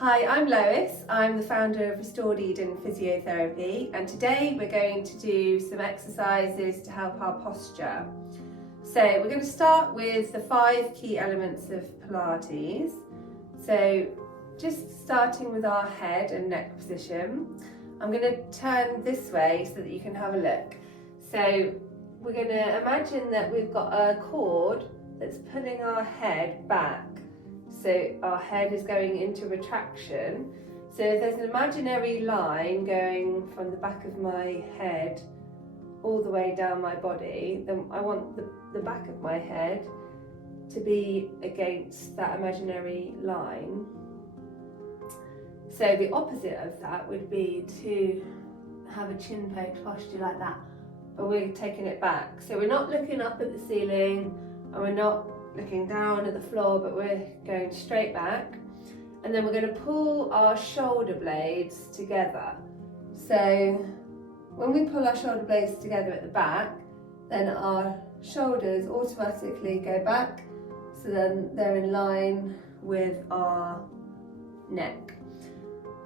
Hi, I'm Lois. I'm the founder of Restored Eden Physiotherapy, and today we're going to do some exercises to help our posture. So we're going to start with the 5 key elements of Pilates. So just starting with our head and neck position, I'm going to turn this way so that you can have a look. So we're going to imagine that we've got a cord that's pulling our head back. So our head is going into retraction. So if there's an imaginary line going from the back of my head all the way down my body, then I want the back of my head to be against that imaginary line. So the opposite of that would be to have a chin poked posture like that, but we're taking it back. So we're not looking up at the ceiling and we're not looking down at the floor, but we're going straight back. And then we're going to pull our shoulder blades together. So when we pull our shoulder blades together at the back, then our shoulders automatically go back, so then they're in line with our neck.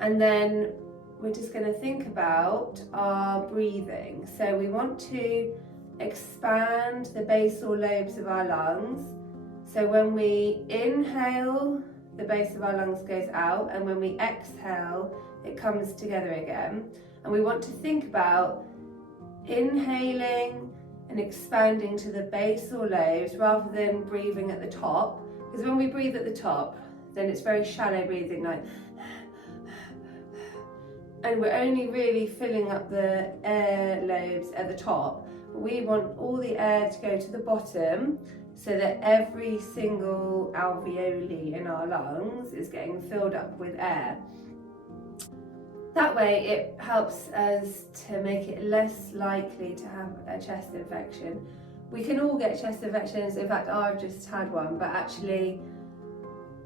And then we're just going to think about our breathing. So we want to expand the basal lobes of our lungs. So when we inhale, the base of our lungs goes out, and when we exhale, it comes together again. And we want to think about inhaling and expanding to the basal lobes rather than breathing at the top. Because when we breathe at the top, then it's very shallow breathing, like, and we're only really filling up the air lobes at the top. But we want all the air to go to the bottom, so that every single alveoli in our lungs is getting filled up with air. That way it helps us to make it less likely to have a chest infection. We can all get chest infections, in fact I've just had one, but actually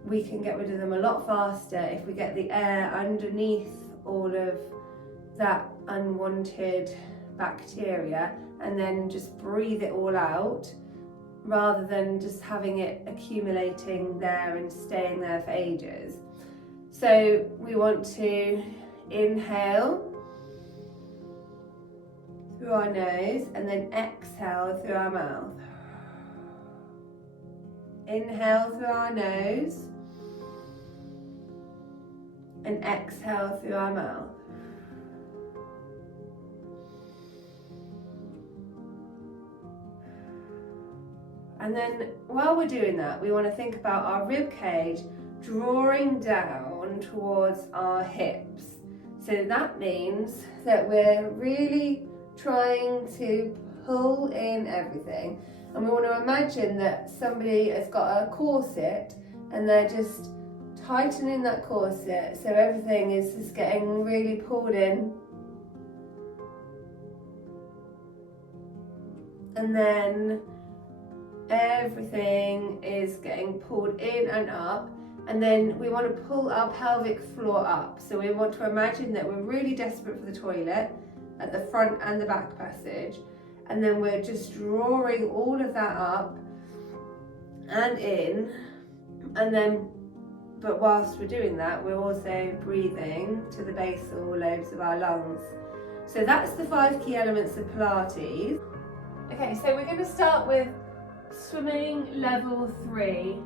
we can get rid of them a lot faster if we get the air underneath all of that unwanted bacteria and then just breathe it all out, rather than just having it accumulating there and staying there for ages. So we want to inhale through our nose and then exhale through our mouth. Inhale through our nose and exhale through our mouth. And then while we're doing that, we want to think about our rib cage drawing down towards our hips. So that means that we're really trying to pull in everything. And we want to imagine that somebody has got a corset and they're just tightening that corset so everything is just getting really pulled in. And then everything is getting pulled in and up, and then we want to pull our pelvic floor up. So we want to imagine that we're really desperate for the toilet at the front and the back passage, and then we're just drawing all of that up and in, and then but whilst we're doing that, we're also breathing to the basal lobes of our lungs. So that's the 5 key elements of Pilates. Okay, so we're going to start with swimming level 3.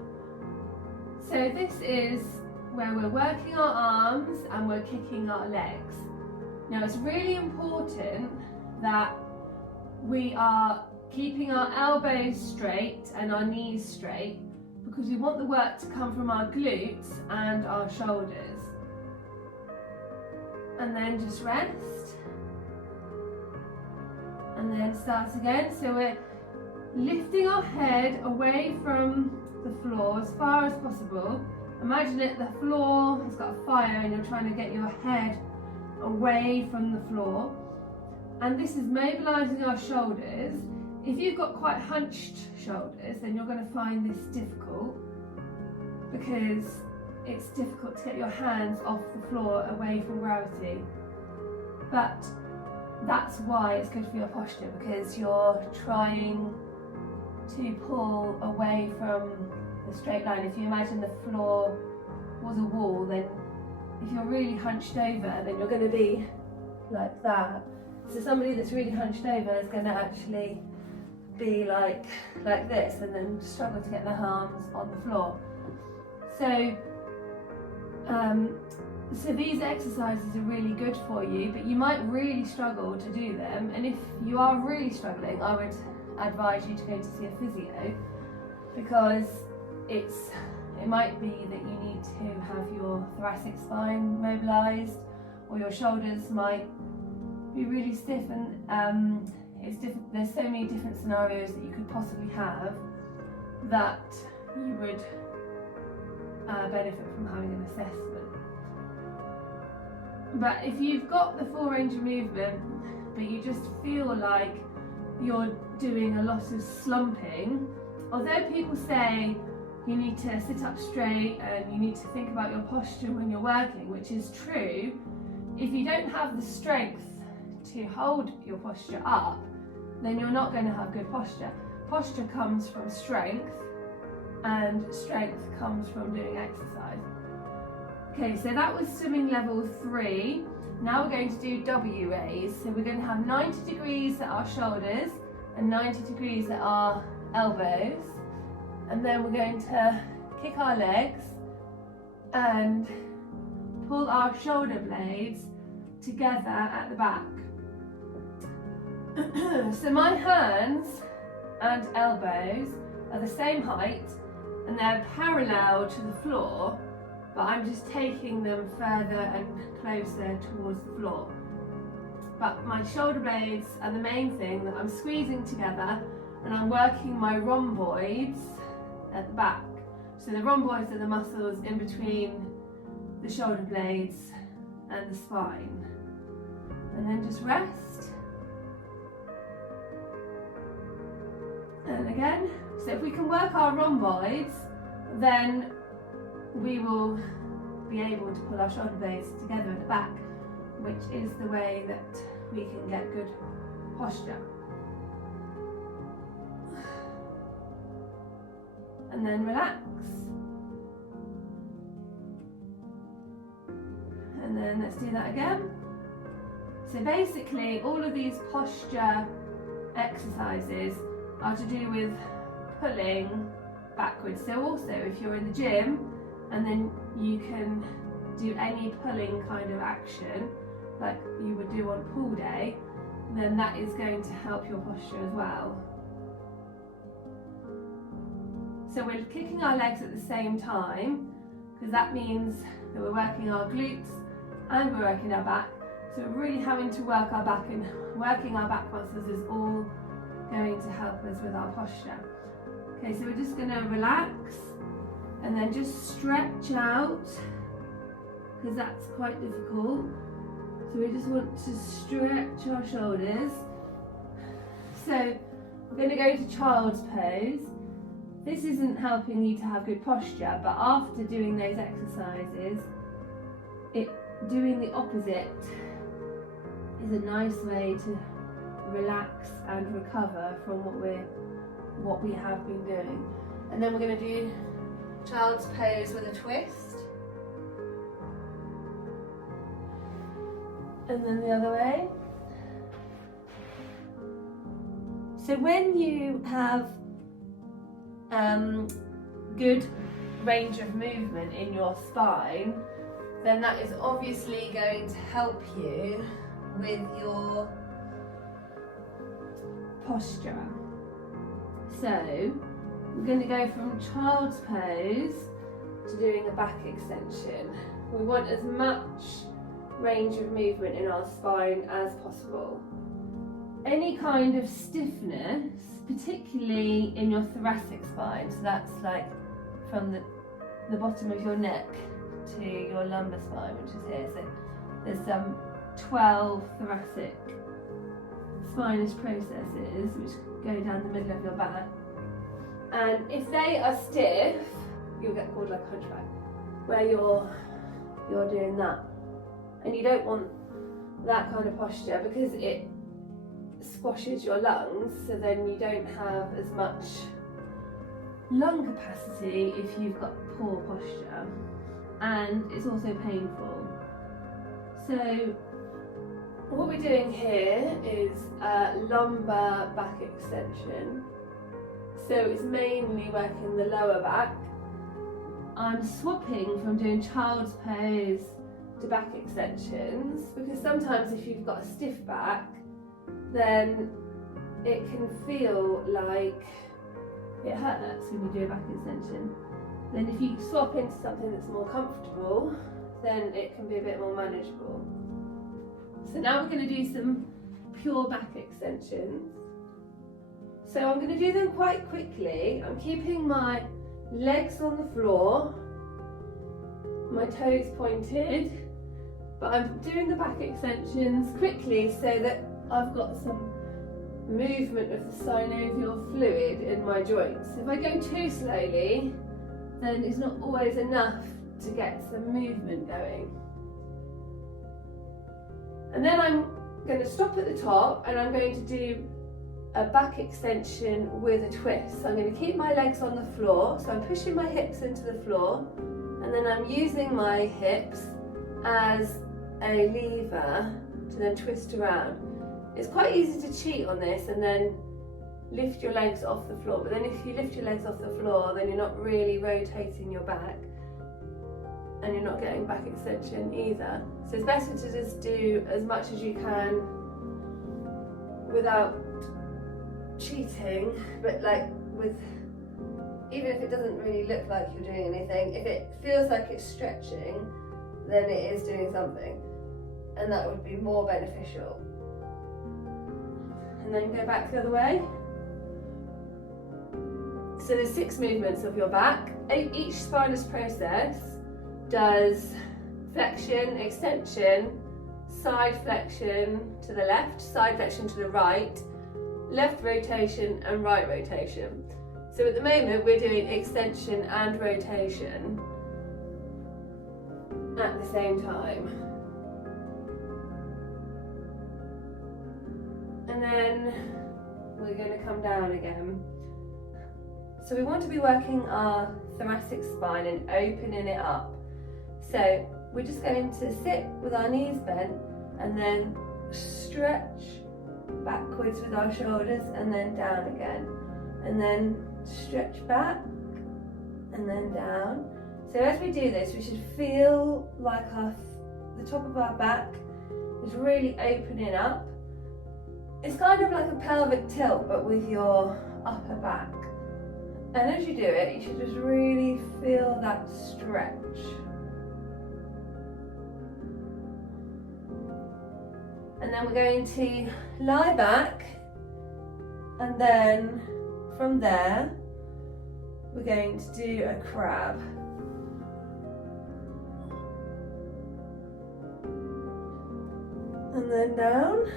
So this is where we're working our arms and we're kicking our legs. Now it's really important that we are keeping our elbows straight and our knees straight, because we want the work to come from our glutes and our shoulders. And then just rest. And then start again. So we're lifting our head away from the floor as far as possible. Imagine it, the floor has got a fire and you're trying to get your head away from the floor. And this is mobilizing our shoulders. If you've got quite hunched shoulders, then you're going to find this difficult, because it's difficult to get your hands off the floor away from gravity. But that's why it's good for your posture, because you're trying to pull away from the straight line. If you imagine the floor was a wall, then if you're really hunched over, then you're going to be like that. So somebody that's really hunched over is going to actually be like this, and then struggle to get their arms on the floor. So so these exercises are really good for you, but you might really struggle to do them, and if you are really struggling, I would advise you to go to see a physio, because it might be that you need to have your thoracic spine mobilised, or your shoulders might be really stiff, and it's different. There's so many different scenarios that you could possibly have that you would benefit from having an assessment. But if you've got the full range of movement, but you just feel like you're doing a lot of slumping, although people say you need to sit up straight and you need to think about your posture when you're working, which is true, if you don't have the strength to hold your posture up, then you're not going to have good posture. Posture comes from strength, and strength comes from doing exercise. Okay, so that was swimming level 3. Now we're going to do W raise. So we're going to have 90 degrees at our shoulders and 90 degrees at our elbows. And then we're going to kick our legs and pull our shoulder blades together at the back. So my hands and elbows are the same height and they're parallel to the floor, but I'm just taking them further and closer towards the floor. But my shoulder blades are the main thing that I'm squeezing together, and I'm working my rhomboids at the back. So the rhomboids are the muscles in between the shoulder blades and the spine. And then just rest. And again. So if we can work our rhomboids, then we will be able to pull our shoulder blades together at the back, which is the way that we can get good posture. And then relax. And then let's do that again. So basically all of these posture exercises are to do with pulling backwards. So also if you're in the gym and then you can do any pulling kind of action like you would do on pull day, then that is going to help your posture as well. So we're kicking our legs at the same time, because that means that we're working our glutes and we're working our back. So we're really having to work our back, and working our back muscles is all going to help us with our posture. Okay, so we're just going to relax and then just stretch out, because that's quite difficult. So we just want to stretch our shoulders. So we're going to go to child's pose. This isn't helping you to have good posture, but after doing those exercises, doing the opposite is a nice way to relax and recover from what we have been doing. And then we're going to do child's pose with a twist, and then the other way. So when you have good range of movement in your spine, then that is obviously going to help you with your posture. So we're going to go from child's pose to doing a back extension. We want as much range of movement in our spine as possible. Any kind of stiffness, particularly in your thoracic spine, so that's like from the bottom of your neck to your lumbar spine, which is here. So there's 12 thoracic spinous processes which go down the middle of your back, and if they are stiff, you'll get called like a hunchback, where you're doing that, and you don't want that kind of posture because it squashes your lungs, so then you don't have as much lung capacity if you've got poor posture, and it's also painful. So what we're doing here is a lumbar back extension. So it's mainly working the lower back. I'm swapping from doing child's pose to back extensions because sometimes if you've got a stiff back, then it can feel like it hurts when you do a back extension. Then if you swap into something that's more comfortable, then it can be a bit more manageable. So now we're going to do some pure back extensions. So I'm going to do them quite quickly. I'm keeping my legs on the floor, my toes pointed, but I'm doing the back extensions quickly so that I've got some movement of the synovial fluid in my joints. If I go too slowly, then it's not always enough to get some movement going. And then I'm going to stop at the top and I'm going to do a back extension with a twist. So I'm going to keep my legs on the floor, so I'm pushing my hips into the floor and then I'm using my hips as a lever to then twist around. It's quite easy to cheat on this and then lift your legs off the floor, but then if you lift your legs off the floor, then you're not really rotating your back and you're not getting back extension either. So it's better to just do as much as you can without cheating, but like with, even if it doesn't really look like you're doing anything, if it feels like it's stretching, then it is doing something, and that would be more beneficial. And then go back the other way. So there's 6 movements of your back. Each spinous process does flexion, extension, side flexion to the left, side flexion to the right, left rotation and right rotation. So at the moment we're doing extension and rotation at the same time. And then we're going to come down again. So we want to be working our thoracic spine and opening it up. So we're just going to sit with our knees bent and then stretch backwards with our shoulders and then down again. And then stretch back and then down. So as we do this, we should feel like the top of our back is really opening up. It's kind of like a pelvic tilt, but with your upper back. And as you do it, you should just really feel that stretch. And then we're going to lie back, and then from there, we're going to do a crab. And then down.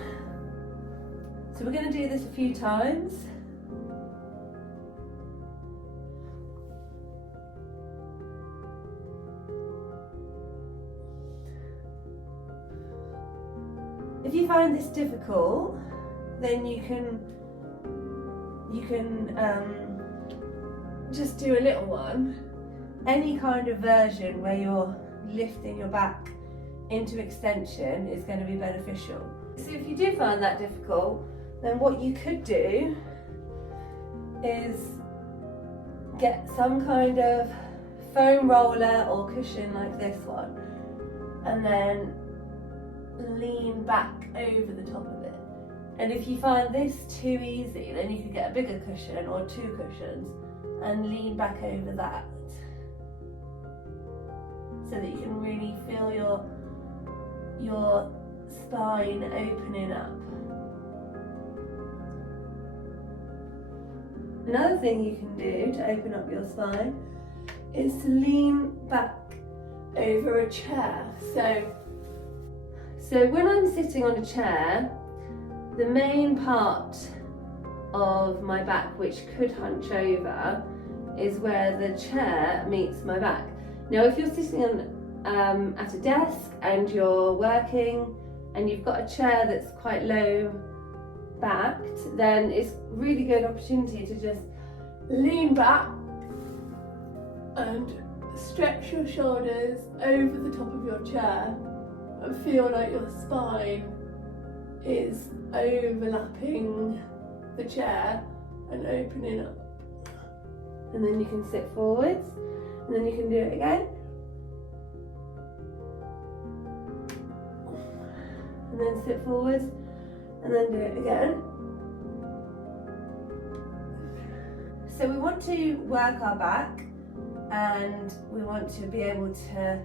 So we're going to do this a few times. If you find this difficult, then you can just do a little one. Any kind of version where you're lifting your back into extension is going to be beneficial. So if you do find that difficult, then what you could do is get some kind of foam roller or cushion like this one, and then lean back over the top of it. And if you find this too easy, then you could get a bigger cushion or 2 cushions and lean back over that, so that you can really feel your spine opening up. Another thing you can do to open up your spine is to lean back over a chair. So when I'm sitting on a chair, the main part of my back, which could hunch over, is where the chair meets my back. Now if you're sitting on, at a desk and you're working and you've got a chair that's quite low backed, then it's a really good opportunity to just lean back and stretch your shoulders over the top of your chair and feel like your spine is overlapping the chair and opening up. And then you can sit forwards, and then you can do it again. And then sit forwards, and then do it again. So we want to work our back, and we want to be able to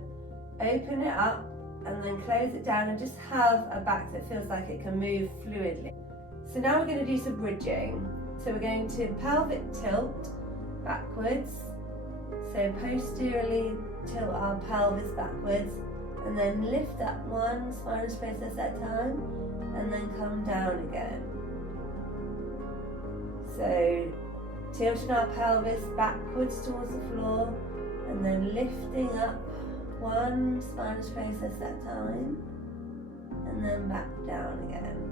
open it up and then close it down and just have a back that feels like it can move fluidly. So now we're going to do some bridging. So we're going to pelvic tilt backwards. So posteriorly tilt our pelvis backwards and then lift up one spinous process at a time and then come down again. So tilting our pelvis backwards towards the floor and then lifting up one spinous process at a time and then back down again.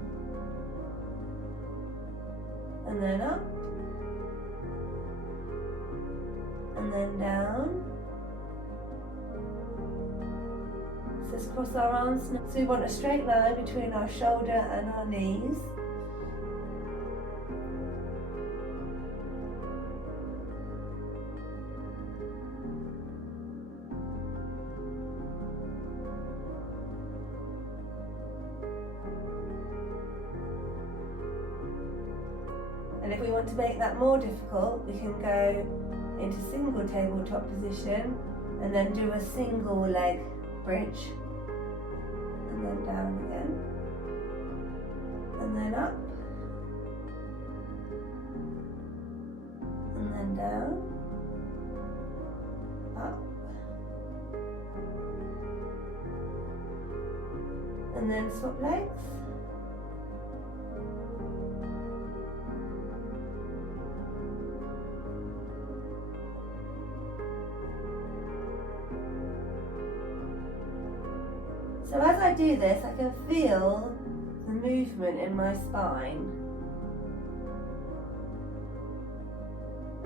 And then up and then down. So let's cross our arms. So we want a straight line between our shoulder and our knees. And if we want to make that more difficult, we can go into single tabletop position and then do a single leg bridge and then down again and then up and then down, up and then swap legs. So as I do this, I can feel the movement in my spine.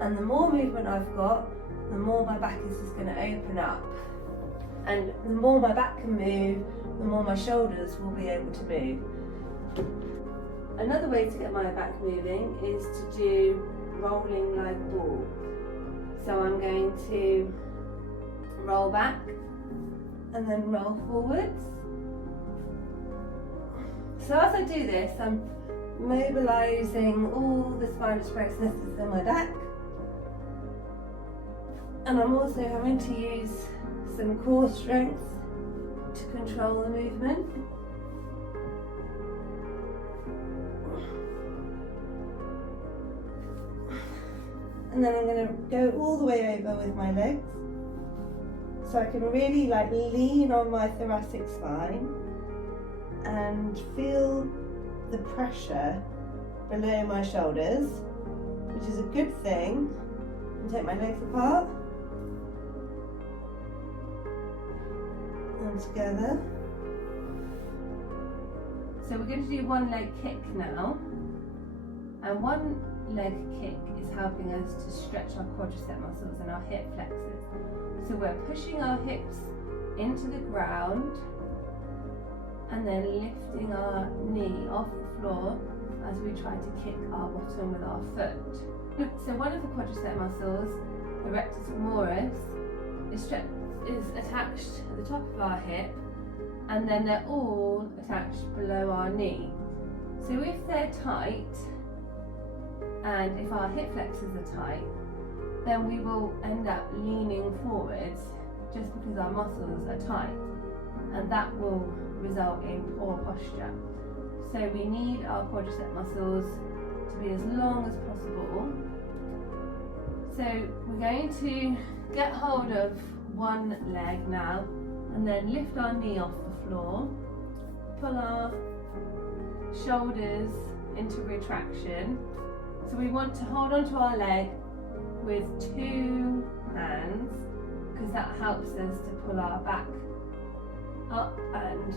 And the more movement I've got, the more my back is just going to open up. And the more my back can move, the more my shoulders will be able to move. Another way to get my back moving is to do rolling like ball. So I'm going to roll back and then roll forwards. So as I do this, I'm mobilising all the spinous processes in my back, and I'm also having to use some core strength to control the movement. And then I'm going to go all the way over with my legs, so I can really lean on my thoracic spine and feel the pressure below my shoulders, which is a good thing. And take my legs apart and together. So we're going to do one leg kick now, and one leg kick is helping us to stretch our quadricep muscles and our hip flexors. So we're pushing our hips into the ground and then lifting our knee off the floor as we try to kick our bottom with our foot. So one of the quadricep muscles, the rectus femoris, is attached at the top of our hip, and then they're all attached below our knee. So if they're tight, and if our hip flexors are tight, then we will end up leaning forwards just because our muscles are tight, and that will result in poor posture. So we need our quadricep muscles to be as long as possible. So we're going to get hold of one leg now and then lift our knee off the floor, pull our shoulders into retraction. So we want to hold onto our leg with 2 hands, because that helps us to pull our back up and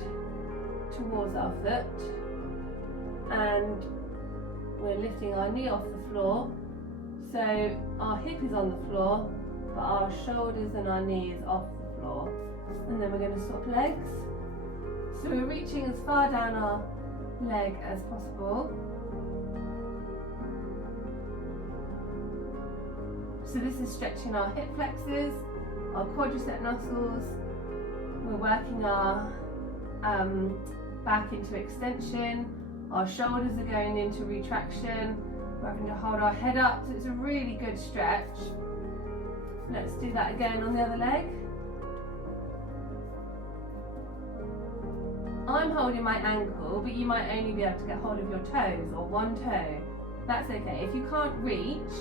towards our foot, and we're lifting our knee off the floor, so our hip is on the floor but our shoulders and our knee is off the floor. And then we're going to swap legs. So we're reaching as far down our leg as possible. So this is stretching our hip flexors, our quadricep muscles. We're working our back into extension. Our shoulders are going into retraction. We're having to hold our head up, so it's a really good stretch. Let's do that again on the other leg. I'm holding my ankle, but you might only be able to get hold of your toes or one toe. That's okay. If you can't reach,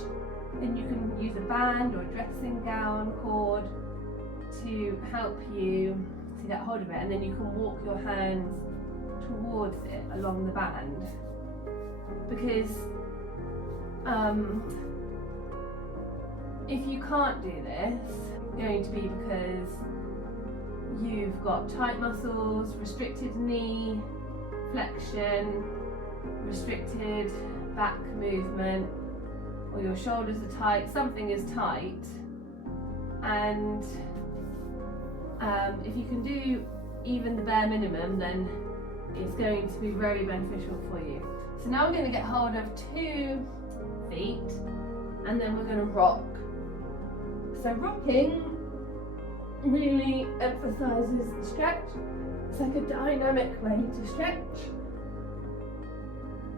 then you can use a band or a dressing gown cord to help you to get hold of it, and then you can walk your hands towards it along the band. Because if you can't do this, it's going to be because you've got tight muscles, restricted knee flexion, restricted back movement, or your shoulders are tight, something is tight. And if you can do even the bare minimum, then it's going to be very beneficial for you. So now we're going to get hold of 2 feet and then we're going to rock. So rocking really emphasizes the stretch. It's like a dynamic way to stretch.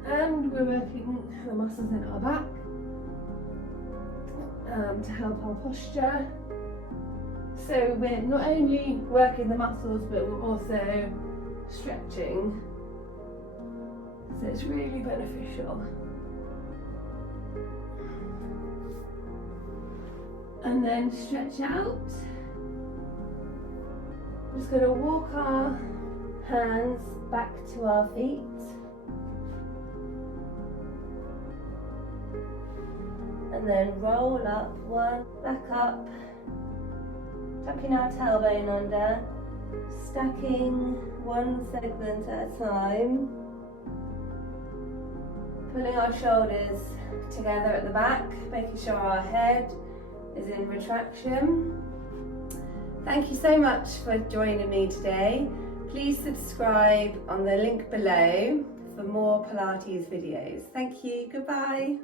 And we're working the muscles in our back to help our posture. So we're not only working the muscles, but we're also stretching. So it's really beneficial. And then stretch out. We're just going to walk our hands back to our feet. And then roll up, 1, back up, tucking our tailbone under, stacking 1 segment at a time, pulling our shoulders together at the back, making sure our head is in retraction. Thank you so much for joining me today. Please subscribe on the link below for more Pilates videos. Thank you, goodbye.